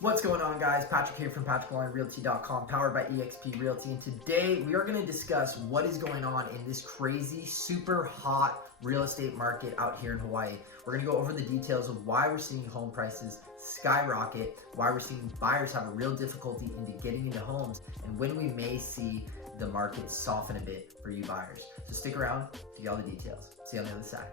What's going on, guys? Patrick here from PatrickOnlineRealty.com, powered by eXp Realty, and today we are going to discuss what is going on in this crazy, super hot real estate market out here in Hawaii. We're going to go over the details of why we're seeing home prices skyrocket, why we're seeing buyers have a real difficulty into getting into homes, and when we may see the market soften a bit for you buyers. So stick around to get all the details. See you on the other side.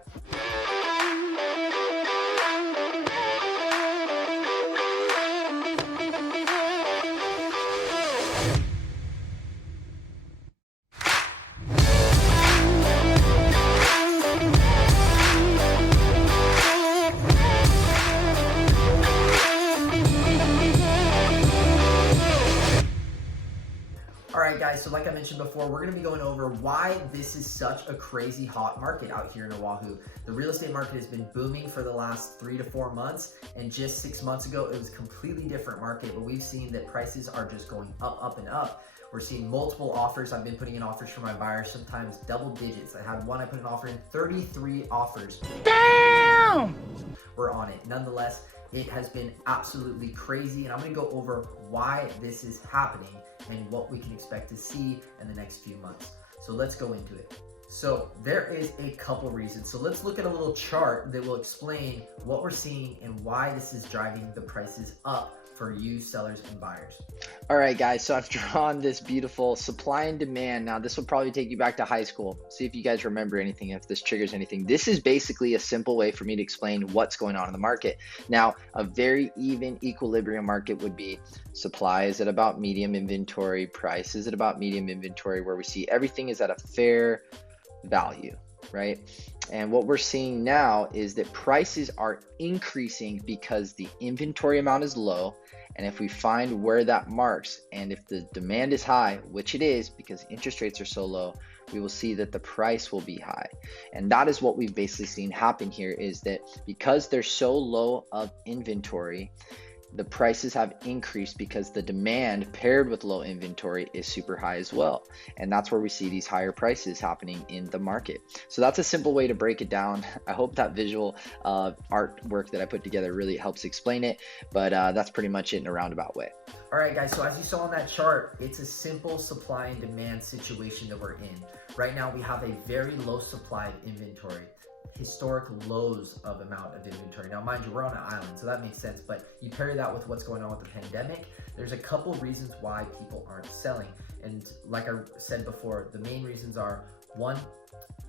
Alright guys, so like I mentioned before, we're going to be going over why this is such a crazy hot market out here in Oahu. The real estate market has been booming for the last 3 to 4 months, and just 6 months ago it was a completely different market, but we've seen that prices are just going up and up. We're seeing multiple offers. I've been putting in offers for my buyers, sometimes double digits. I had one, I put an offer in, 33 offers. Damn! We're on it. Nonetheless, it has been absolutely crazy, and I'm going to go over why this is happening and what we can expect to see in the next few months. So let's go into it. So there is a couple reasons. So let's look at a little chart that will explain what we're seeing and why this is driving the prices up for you sellers and buyers. All right, guys, so I've drawn this beautiful supply and demand. Now, this will probably take you back to high school. See if you guys remember anything, if this triggers anything. This is basically a simple way for me to explain what's going on in the market. Now, a very even equilibrium market would be supply is at about medium inventory, price is at about medium inventory, where we see everything is at a fair value, right? And what we're seeing now is that prices are increasing because the inventory amount is low. And if we find where that marks, and if the demand is high, which it is because interest rates are so low, we will see that the price will be high. And that is what we've basically seen happen here, is that because they're so low of inventory, the prices have increased because the demand paired with low inventory is super high as well. And that's where we see these higher prices happening in the market. So that's a simple way to break it down. I hope that visual artwork that I put together really helps explain it, but that's pretty much it in a roundabout way. All right, guys, so as you saw on that chart, it's a simple supply and demand situation that we're in. Right now, we have a very low supply of inventory. Historic lows of amount of inventory. Now, mind you, we're on an island, so that makes sense, but you pair that with what's going on with the pandemic, there's a couple reasons why people aren't selling. And like I said before, the main reasons are, one,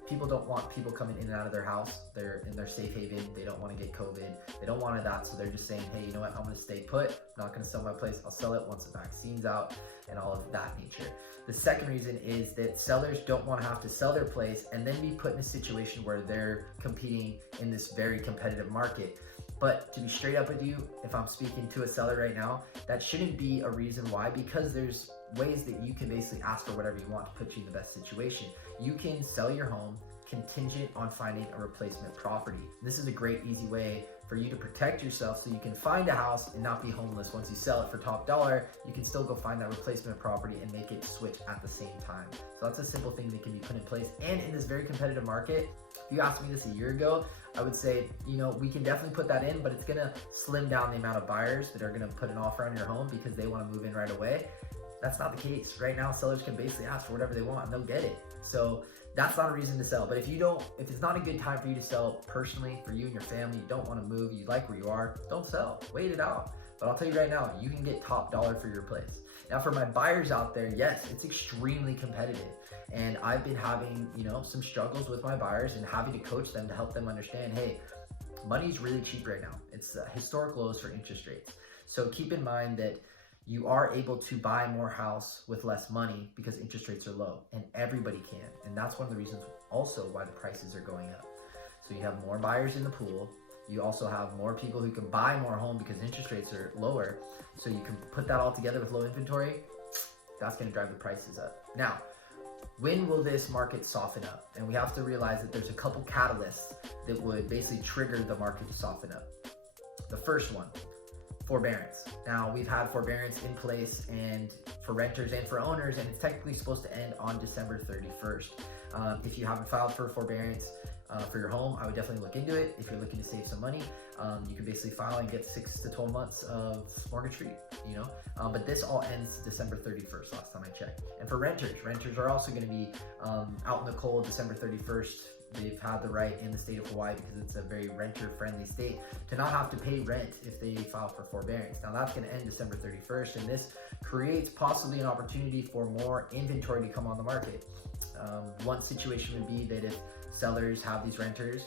people don't want people coming in and out of their house. They're in their safe haven. They don't want to get COVID. They don't want that, so they're just saying, hey, you know what, I'm going to stay put. I'm not going to sell my place. I'll sell it once the vaccine's out and all of that nature. The second reason is that sellers don't want to have to sell their place and then be put in a situation where they're competing in this very competitive market. But to be straight up with you, if I'm speaking to a seller right now, that shouldn't be a reason why, because there's ways that you can basically ask for whatever you want to put you in the best situation. You can sell your home contingent on finding a replacement property. This is a great, easy way for you to protect yourself so you can find a house and not be homeless. Once you sell it for top dollar, you can still go find that replacement property and make it switch at the same time. So that's a simple thing that can be put in place. And in this very competitive market, if you asked me this a year ago, I would say, you know, we can definitely put that in, but it's gonna slim down the amount of buyers that are gonna put an offer on your home because they wanna move in right away. That's not the case. Right now, sellers can basically ask for whatever they want and they'll get it. So that's not a reason to sell. But if it's not a good time for you to sell personally, for you and your family, you don't want to move, you like where you are, don't sell, wait it out. But I'll tell you right now, you can get top dollar for your place. Now for my buyers out there, yes, it's extremely competitive. And I've been having, some struggles with my buyers and having to coach them to help them understand, hey, money's really cheap right now. It's historic lows for interest rates. So keep in mind that you are able to buy more house with less money because interest rates are low, and everybody can. And that's one of the reasons also why the prices are going up. So you have more buyers in the pool. You also have more people who can buy more home because interest rates are lower. So you can put that all together with low inventory. That's going to drive the prices up. Now, when will this market soften up? And we have to realize that there's a couple catalysts that would basically trigger the market to soften up. The first one, forbearance. Now, we've had forbearance in place and for renters and for owners, and it's technically supposed to end on December 31st. If you haven't filed for forbearance, for your home, I would definitely look into it. If you're looking to save some money, you can basically file and get 6 to 12 months of mortgage free, but this all ends December 31st, last time I checked. And for renters are also going to be out in the cold December 31st. They've had the right in the state of Hawaii, because it's a very renter-friendly state, to not have to pay rent if they file for forbearance. Now that's going to end December 31st, and this creates possibly an opportunity for more inventory to come on the market. One situation would be that if sellers have these renters,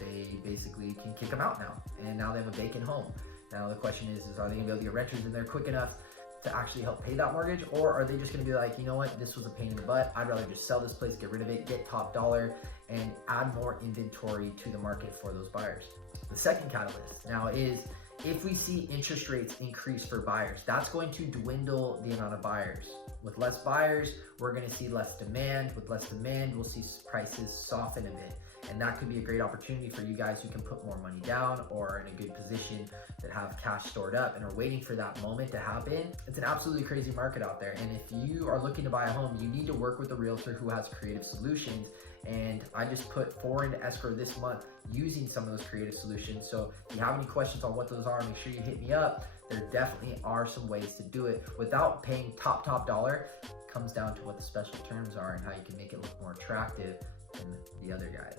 they basically can kick them out now, and now they have a vacant home. Now the question is are they going to be able to get renters in there quick enough to actually help pay that mortgage, or are they just going to be like, you know what, this was a pain in the butt, I'd rather just sell this place, get rid of it, get top dollar, and add more inventory to the market for those buyers. The second catalyst now is, if we see interest rates increase for buyers, that's going to dwindle the amount of buyers. With less buyers, we're going to see less demand. With less demand, we'll see prices soften a bit. And that could be a great opportunity for you guys who can put more money down or are in a good position that have cash stored up and are waiting for that moment to happen. It's an absolutely crazy market out there. And if you are looking to buy a home, you need to work with a realtor who has creative solutions. And I just put 4 into escrow this month using some of those creative solutions. So if you have any questions on what those are, make sure you hit me up. There definitely are some ways to do it without paying top dollar. It comes down to what the special terms are and how you can make it look more attractive than the other guys.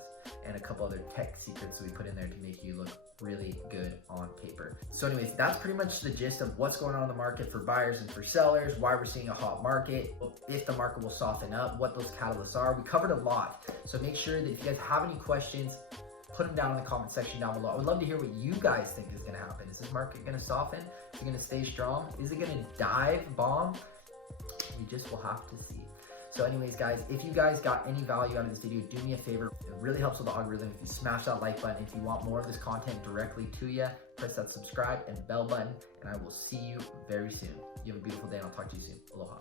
And a couple other tech secrets that we put in there to make you look really good on paper. So anyways, that's pretty much the gist of what's going on in the market for buyers and for sellers, why we're seeing a hot market, if the market will soften up, what those catalysts are. We covered a lot. So make sure that if you guys have any questions, put them down in the comment section down below. I would love to hear what you guys think is going to happen. Is this market going to soften? Is it going to stay strong? Is it going to dive bomb? We just will have to see. So anyways, guys, if you guys got any value out of this video, do me a favor. It really helps with the algorithm if you smash that like button. If you want more of this content directly to you, press that subscribe and bell button, and I will see you very soon. You have a beautiful day, and I'll talk to you soon. Aloha.